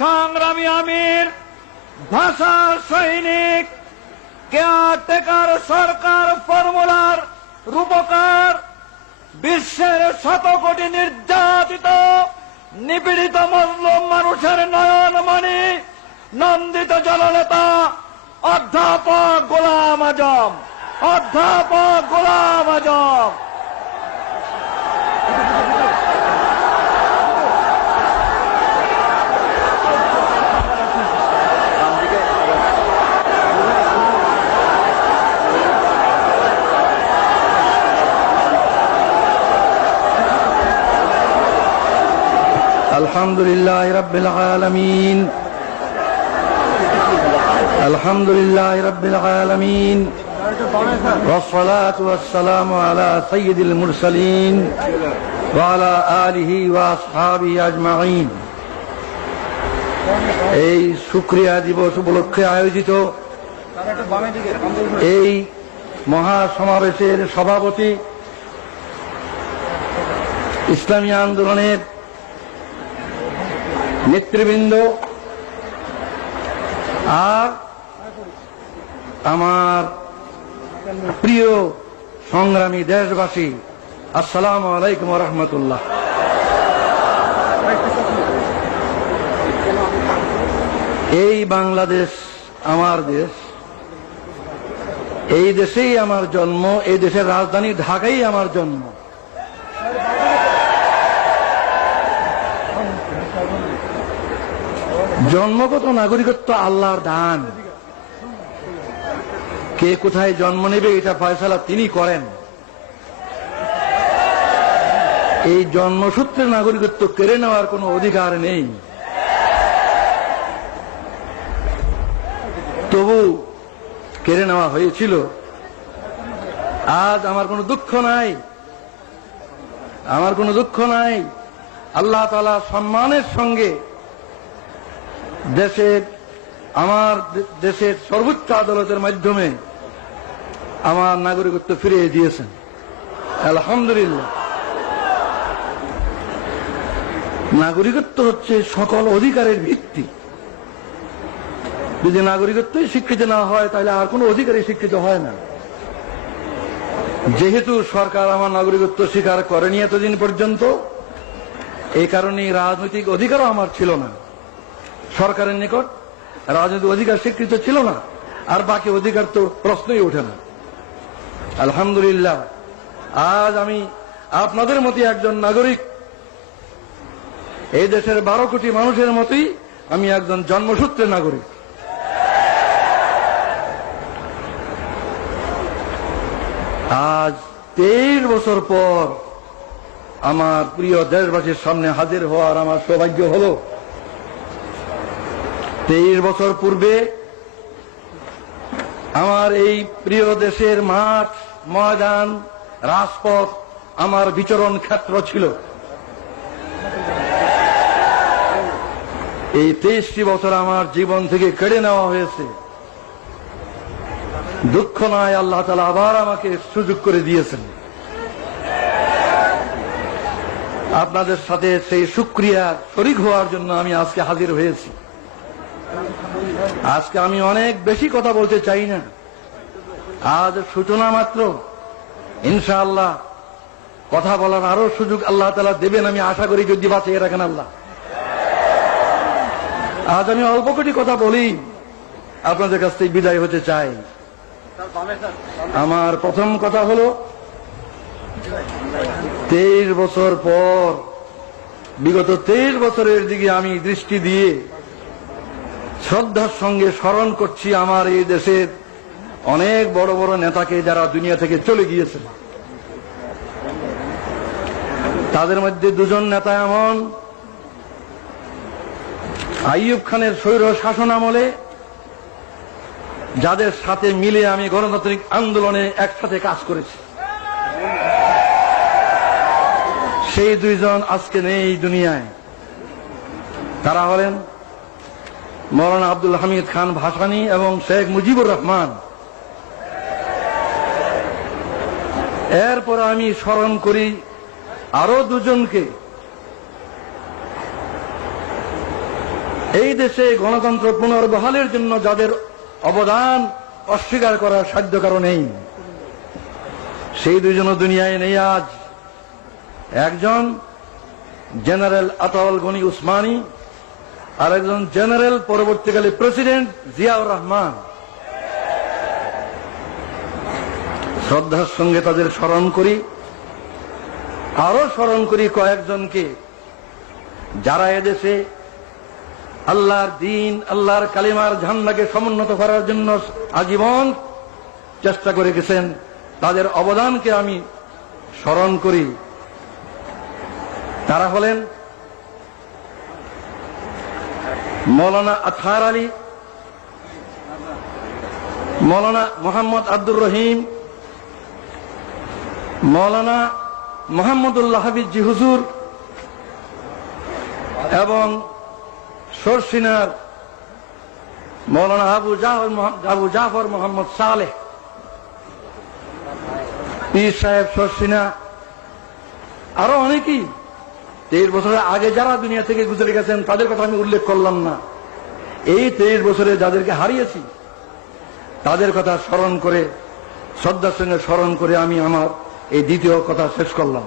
সংগ্রামী আমির, ভাষা সৈনিক, কেয়ারটেকার সরকার ফর্মুলার রূপকার, বিশ্বের শত কোটি নির্যাতিত নিপীড়িত মজলুম মানুষের নয়নমণি, নন্দিত জননেতা অধ্যাপক গোলাম আজম, অধ্যাপক গোলাম আজম। আলহামদুলিল্লাহ রাব্বিল আলামিন, আলহামদুলিল্লাহ রাব্বিল আলামিন, ওয়াসসালাতু ওয়াসসালামু আলা সাইয়্যিদিল মুরসালিন ওয়া আলা আলিহি ওয়া আসহাবিহি আজমাইন। এই শুকরিয়া দিবস উপলক্ষে আয়োজিত এই মহাসমাবেশের সভাপতি, ইসলামী আন্দোলনের নেতৃবৃন্দ আর আমার প্রিয় সংগ্রামী দেশবাসী, আসসালামু আলাইকুম ওয়া রাহমাতুল্লাহ। এই বাংলাদেশ আমার দেশ, এই দেশেই আমার জন্ম, এই দেশের রাজধানী ঢাকাই আমার জন্ম। জন্মগত নাগরিকত্ব আল্লাহর দান। কে কোথায় জন্ম নেবে এটা ফয়সালা তিনি করেন। এই জন্মসূত্রে নাগরিকত্ব কেড়ে নেওয়ার কোনো অধিকার নেই। তবু কেড়ে নেওয়া হয়েছিল। আজ আমার কোনো দুঃখ নাই, আমার কোনো দুঃখ নাই। আল্লাহ তাআলা সম্মানের সঙ্গে আমার দেশের সর্বোচ্চ আদালতের মাধ্যমে আমার নাগরিকত্ব ফিরিয়ে দিয়েছেন, আলহামদুলিল্লাহ। নাগরিকত্ব হচ্ছে সকল অধিকারের ভিত্তি। যদি নাগরিকত্বই স্বীকৃত না হয় তাহলে আর কোনো অধিকারই স্বীকৃত হয় না। যেহেতু সরকার আমার নাগরিকত্ব স্বীকার করেনি এতদিন পর্যন্ত, এই কারণে রাজনৈতিক অধিকারও আমার ছিল না। সরকারের নিকট রাজনৈতিক অধিকার স্বীকৃত ছিল না, আর বাকি অধিকার তো প্রশ্নই ওঠে না। আলহামদুলিল্লাহ, আজ আমি আপনাদের মতো একজন নাগরিক, এই দেশের 12 কোটি মানুষের মতোই আমি একজন জন্মসূত্রের নাগরিক। আজ 23 বছর পর আমার প্রিয় দেশবাসীর সামনে হাজির হওয়ার আমার সৌভাগ্য হলো। 23 বছর পূর্বে আমার এই প্রিয় দেশের মাঠ, ময়দান, রাজপথ আমার বিচরণ ক্ষেত্র ছিল। এই 23টি বছর আমার জীবন থেকে কেড়ে নেওয়া হয়েছে। দুঃখ নয়, আল্লাহ তাআলা আবার আমাকে সুযোগ করে দিয়েছেন। আপনাদের সাথে সেই শুকরিয়া শরীক হওয়ার জন্য আমি আজকে হাজির হয়েছি। আজকে আমি অনেক বেশি কথা বলতে চাই না, আজ সূচনা মাত্র। ইনশাআল্লাহ কথা বলার আরো সুযোগ আল্লাহ তাআলা দেবেন, আমি আশা করি, যদি বাঁচিয়ে রাখেন আল্লাহ। আজ আমি অল্প কটি কথা বলি, আপনাদের কাছ থেকে বিদায় হতে চাই। আমার প্রথম কথা হলো, 23 বছর পর, বিগত 23 বছরের দিকে আমি দৃষ্টি দিয়ে শ্রদ্ধার সঙ্গে স্মরণ করছি আমার এই দেশের অনেক বড় বড় নেতাকে, যারা দুনিয়া থেকে চলে গিয়েছে। তাদের মধ্যে 2জন নেতা এমন, আইয়ুব খানের স্বৈর শাসন আমলে যাদের সাথে মিলে আমি গণতান্ত্রিক আন্দোলনে একসাথে কাজ করেছি, সেই 2জন আজকে নেই দুনিয়ায়। তারা হলেন মৌলানা আব্দুল হামিদ খান ভাসানী এবং শেখ মুজিবুর রহমান। এরপর আমি স্মরণ করি আরো 2জনকে, এই দেশে গণতন্ত্র পুনর্বহালের জন্য যাদের অবদান অস্বীকার করার সাধ্য কারণ নেই, সেই দুইজনও দুনিয়ায় নেই আজ। একজন জেনারেল আতাউল গনি উসমানী, আর একজন জেনারেল পরবর্তীকালে প্রেসিডেন্ট জিয়াউর রহমান। শ্রদ্ধার সঙ্গে তাদের স্মরণ করি। আরো স্মরণ করি কয়েকজনকে যারা এদেশে আল্লাহর দিন, আল্লাহর কালিমার ঝান্ডাকে সমুন্নত করার জন্য আজীবন চেষ্টা করে গেছেন। তাদের অবদানকে আমি স্মরণ করি। তারা হলেন মৌলানা আতহার আলী, মৌলানা মোহাম্মদ আব্দুর রহিম, মৌলানা মোহাম্মদুল্লাহ হাফিজি হুজুর এবং সরসিনার মৌলানা আবু জাফর মোহাম্মদ সালেহ, পীর সাহেব সরসিনা, আরো অনেকেই 23 বছরের আগে যারা দুনিয়া থেকে গুজরে গেছেন তাদের কথা আমি উল্লেখ করলাম না। এই 23 বছরে যাদেরকে হারিয়েছি তাদের কথা স্মরণ করে, শ্রদ্ধার সঙ্গে স্মরণ করে আমি আমার এই দ্বিতীয় কথা শেষ করলাম।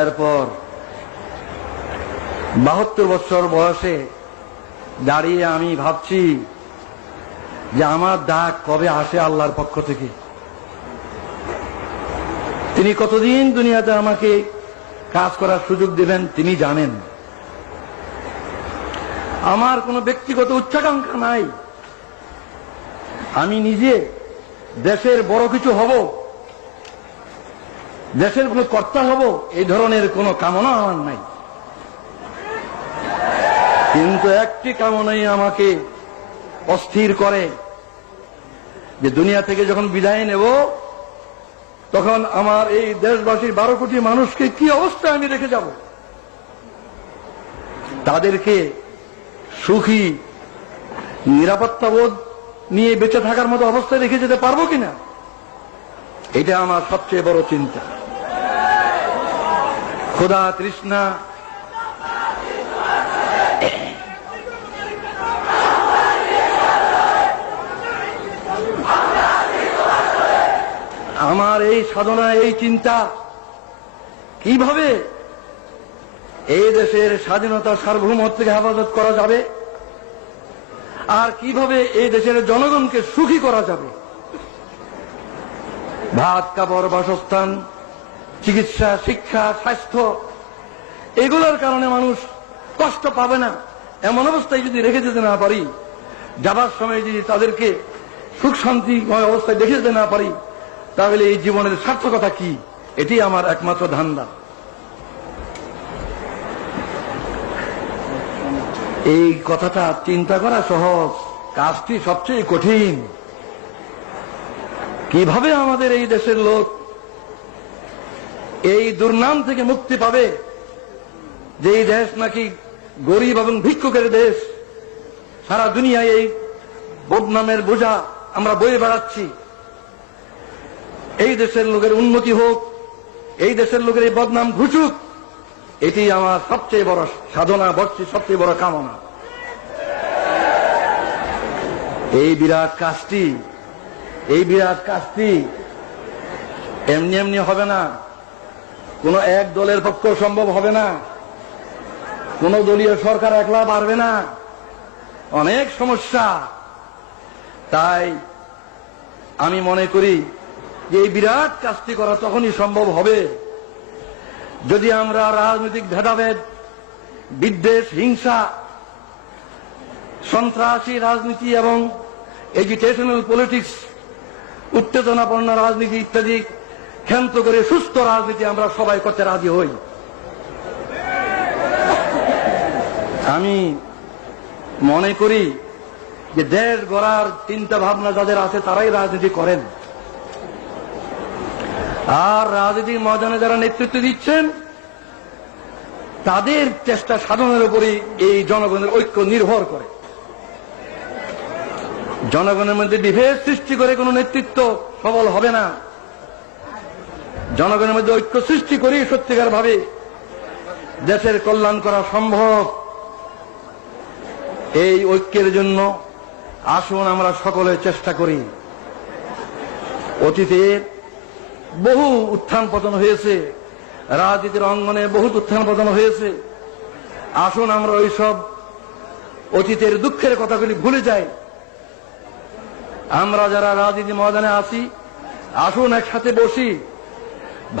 এরপর 72 বছর বয়সে দাঁড়িয়ে আমি ভাবছি যে আমার ডাক কবে আসে আল্লাহর পক্ষ থেকে। তিনি কতদিন দুনিয়াতে আমাকে কাজ করার সুযোগ দিবেন তিনি জানেন। আমার কোনো ব্যক্তিগত উচ্চাকাঙ্ক্ষা নাই। আমি নিজে দেশের বড় কিছু হব, দেশের কোনো কর্তা হব, এই ধরনের কোনো কামনা আমার নাই। কিন্তু একটি কামনাই আমাকে অস্থির করে যে দুনিয়া থেকে যখন বিদায় নেব তখন আমার এই দেশবাসীর 12 কোটি মানুষকে কি অবস্থায় আমি রেখে যাব, তাদেরকে সুখী নিরাপত্তাবোধ নিয়ে বেঁচে থাকার মতো অবস্থায় রেখে যেতে পারবো কিনা, এটা আমার সবচেয়ে বড় চিন্তা। ক্ষুধা তৃষ্ণা আমার এই সাধনা, এই চিন্তা কিভাবে এই দেশের স্বাধীনতা সার্বভৌমত্বকে হেফাজত করা যাবে আর কিভাবে এই দেশের জনগণকে সুখী করা যাবে। ভাত, কাপড়, বাসস্থান, চিকিৎসা, শিক্ষা, স্বাস্থ্য এগুলোর কারণে মানুষ কষ্ট পাবে না এমন অবস্থায় যদি রেখে যেতে না পারি, যাবার সময় যদি তাদেরকে সুখ শান্তিময় অবস্থায় দেখে যেতে না পারি, তাহলে এই জীবনের সার্থকতা কি? এটি আমার একমাত্র ধান্দা। এই কথাটা চিন্তা করা সহজ, কাজটি সবচেয়ে কঠিন। কিভাবে আমাদের এই দেশের লোক এই দুর্নাম থেকে মুক্তি পাবে যে এই দেশ নাকি গরিব এবং ভিক্ষুকের দেশ, সারা দুনিয়ায় এই বদনামের বোঝা আমরা বয়ে বেড়াচ্ছি। এই দেশের লোকের উন্নতি হোক, এই দেশের লোকের এই বদনাম ঘুচুক, এটি আমার সবচেয়ে বড় সাধনা, সবচেয়ে বড় কামনা। এই বিরাট কাজটি এমনি এমনি হবে না, কোন এক দলের পক্ষে সম্ভব হবে না, কোন দলীয় সরকার একলা পারবে না, অনেক সমস্যা। তাই আমি মনে করি যে এই বিরাট কাজটি করা তখনই সম্ভব হবে যদি আমরা রাজনৈতিক ভেদাভেদ, বিদ্বেষ, হিংসা, সন্ত্রাসী রাজনীতি এবং এজিটেশনাল পলিটিক্স, উত্তেজনাপূর্ণ রাজনীতি ইত্যাদি ক্ষান্ত করে সুস্থ রাজনীতি আমরা সবাই করতে রাজি হই। আমি মনে করি যে দেশ গড়ার চিন্তা ভাবনা যাদের আছে তারাই রাজনীতি করেন, আর রাজনীতির ময়দানে যারা নেতৃত্ব দিচ্ছেন তাদের চেষ্টা সাধনের উপরই এই জনগণের ঐক্য নির্ভর করে। জনগণের মধ্যে বিভেদ সৃষ্টি করে কোনো নেতৃত্ব সবল হবে না। জনগণের মধ্যে ঐক্য সৃষ্টি করেই সত্যিকার ভাবে দেশের কল্যাণ করা সম্ভব। এই ঐক্যের জন্য আসুন আমরা সকলে চেষ্টা করি। অতীতের বহু উত্থান পতন হয়েছে, রাজনীতির অঙ্গনে বহুত উত্থান পতন হয়েছে। আসুন আমরা ওইসব অতীতের দুঃখের কথাগুলি ভুলে যাই। আমরা যারা রাজনীতি ময়দানে আছি, আসুন একসাথে বসি,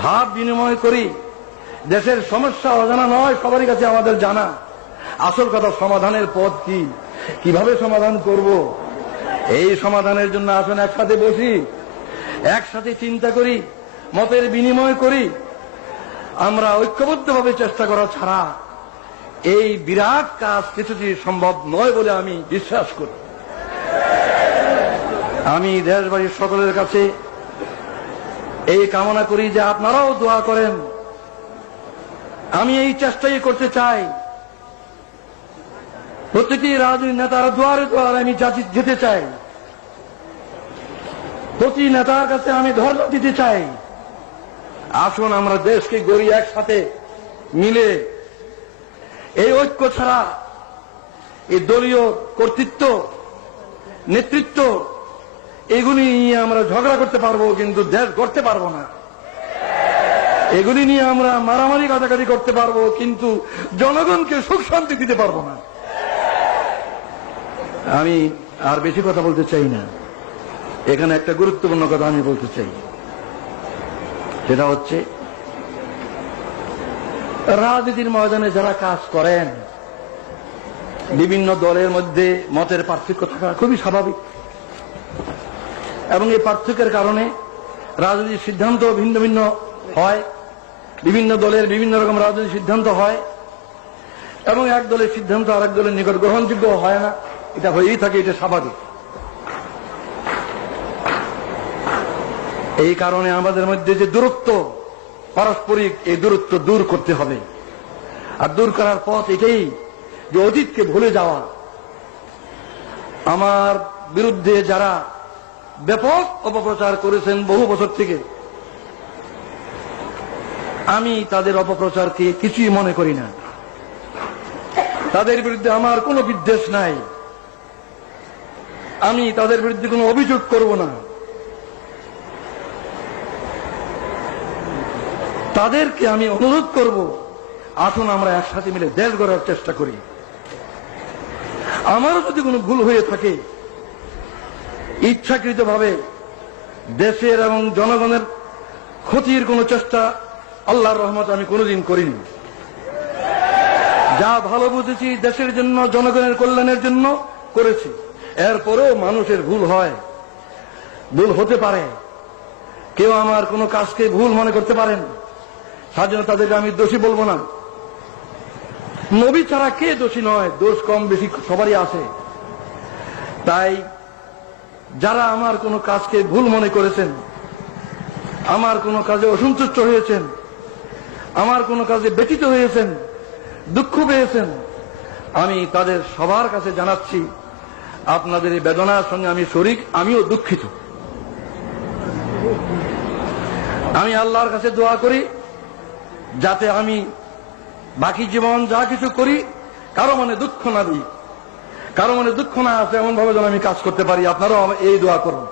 ভাব বিনিময় করি। দেশের সমস্যা অজানা নয়, সবারই কাছে আমাদের জানা। আসল কথা সমাধানের পথ কি, কিভাবে সমাধান করব, এই সমাধানের জন্য আসুন একসাথে বসি, একসাথে চিন্তা করি, মতের বিনিময় করি। আমরা ঐক্যবদ্ধভাবে চেষ্টা করা ছাড়া এই বিরাট কাজ কিছুটি সম্ভব নয় বলে আমি বিশ্বাস করি। আমি দেশবাসীর সকলের কাছে এই কামনা করি যে আপনারাও দোয়া করেন। আমি এই চেষ্টাই করতে চাই, প্রতিটি রাজনৈতিক নেতার দুয়ারে দুয়ারে আমি যেতে চাই, প্রতি নেতার কাছে আমি ধর্ম দিতে চাই। আসুন আমরা দেশকে গড়ি একসাথে মিলে। এই ঐক্য ছাড়া এই দলীয় কর্তৃত্ব, নেতৃত্ব, এগুলি নিয়ে আমরা ঝগড়া করতে পারবো, কিন্তু দেশ গড়তে পারবো না। এগুলি নিয়ে আমরা মারামারি কাটাকাটি করতে পারবো, কিন্তু জনগণকে সুখ শান্তি দিতে পারবো না। আমি আর বেশি কথা বলতে চাই না। এখানে একটা গুরুত্বপূর্ণ কথা আমি বলতে চাই, সেটা হচ্ছে রাজনীতির ময়দানে যারা কাজ করেন, বিভিন্ন দলের মধ্যে মতের পার্থক্য থাকা খুবই স্বাভাবিক, এবং এই পার্থক্যের কারণে রাজনৈতিক সিদ্ধান্ত ভিন্ন ভিন্ন হয়। বিভিন্ন দলের বিভিন্ন রকম রাজনৈতিক সিদ্ধান্ত হয়, এবং এক দলের সিদ্ধান্ত আরেক দলের নিকট গ্রহণযোগ্য হয় না। এটা হয়েই থাকে, এটা স্বাভাবিক। এই কারণে আমাদের মধ্যে যে দূরত্ব পারস্পরিক, এই দূরত্ব দূর করতে হবে। আর দূর করার পথ এটাই যে অতীতকে ভুলে যাওয়া। আমার বিরুদ্ধে যারা ব্যাপক অপপ্রচার করেছেন বহু বছর থেকে, আমি তাদের অপপ্রচারকে কিছুই মনে করি না। তাদের বিরুদ্ধে আমার কোনো বিদ্বেষ নাই, আমি তাদের বিরুদ্ধে কোনো অভিযোগ করব না। তাদেরকে আমি অনুরোধ করব, আসুন আমরা একসাথে মিলে দেশ গড়ার চেষ্টা করি। আমারও যদি কোনো ভুল হয়ে থাকে, ইচ্ছাকৃতভাবে দেশের এবং জনগণের ক্ষতির কোনো চেষ্টা আল্লাহর রহমত আমি কোনোদিন করিনি। যা ভালো বুঝেছি দেশের জন্য, জনগণের কল্যাণের জন্য করেছি। এরপরেও মানুষের ভুল হয়, ভুল হতে পারে। কেউ আমার কোনো কাজকে ভুল মনে করতে পারেন, তার জন্য তাদেরকে আমি দোষী বলবো না। নবী ছাড়া কে দোষী নয়, দোষ কম বেশি সবারই আছে। তাই যারা আমার কোনো কাজকে ভুল মনে করেছেন, আমার কোনো কাজে অসন্তুষ্ট হয়েছেন, আমার কোনো কাজে ব্যথিত হয়েছেন, দুঃখ পেয়েছেন, আমি তাদের সবার কাছে জানাচ্ছি, আপনাদের এই বেদনার সঙ্গে আমি শরিক, আমিও দুঃখিত। আমি আল্লাহর কাছে দোয়া করি যাতে আমি বাকি জীবন যা কিছু করি কারো মনে দুঃখ না দিই, কারো মনে দুঃখ না আসে এমন ভাবে যেন আমি কাজ করতে পারি। আপনারাও এই দোয়া করুন।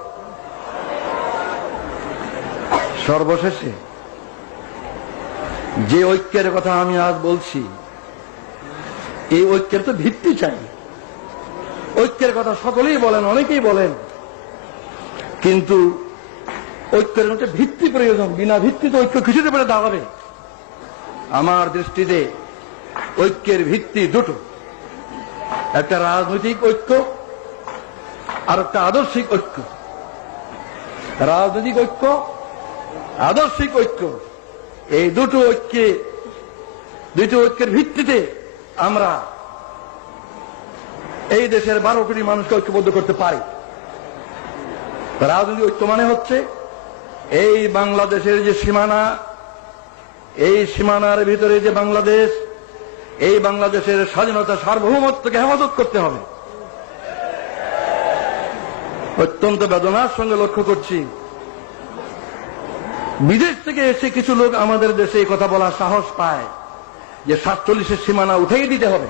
সর্বশেষে যে ঐক্যের কথা আমি আজ বলছি, এই ঐক্যের তো ভিত্তি চাই। ঐক্যের কথা সকলেই বলেন, অনেকেই বলেন, কিন্তু ঐক্যের মধ্যে ভিত্তি প্রয়োজন। বিনা ভিত্তিতে ঐক্য কিছুতে পেরে দাঁড়াবে। আমার দৃষ্টিতে ঐক্যের ভিত্তি দুটো, একটা রাজনৈতিক ঐক্য আর একটা আদর্শিক ঐক্য। রাজনৈতিক ঐক্য, আদর্শিক ঐক্য, এই দুটো ঐক্যের ভিত্তিতে আমরা এই দেশের 12 কোটি মানুষকে ঐক্যবদ্ধ করতে পারি। রাজনৈতিক ঐক্য মানে হচ্ছে এই বাংলাদেশের যে সীমানা, এই সীমানার ভিতরে যে বাংলাদেশ, এই বাংলাদেশের স্বাধীনতা সার্বভৌমত্বকে হেফাজত করতে হবে। অত্যন্ত বেদনার সঙ্গে লক্ষ্য করছি, বিদেশ থেকে এসে কিছু লোক আমাদের দেশে এই কথা বলার সাহস পায় যে 47-এর সীমানা উঠিয়ে দিতে হবে।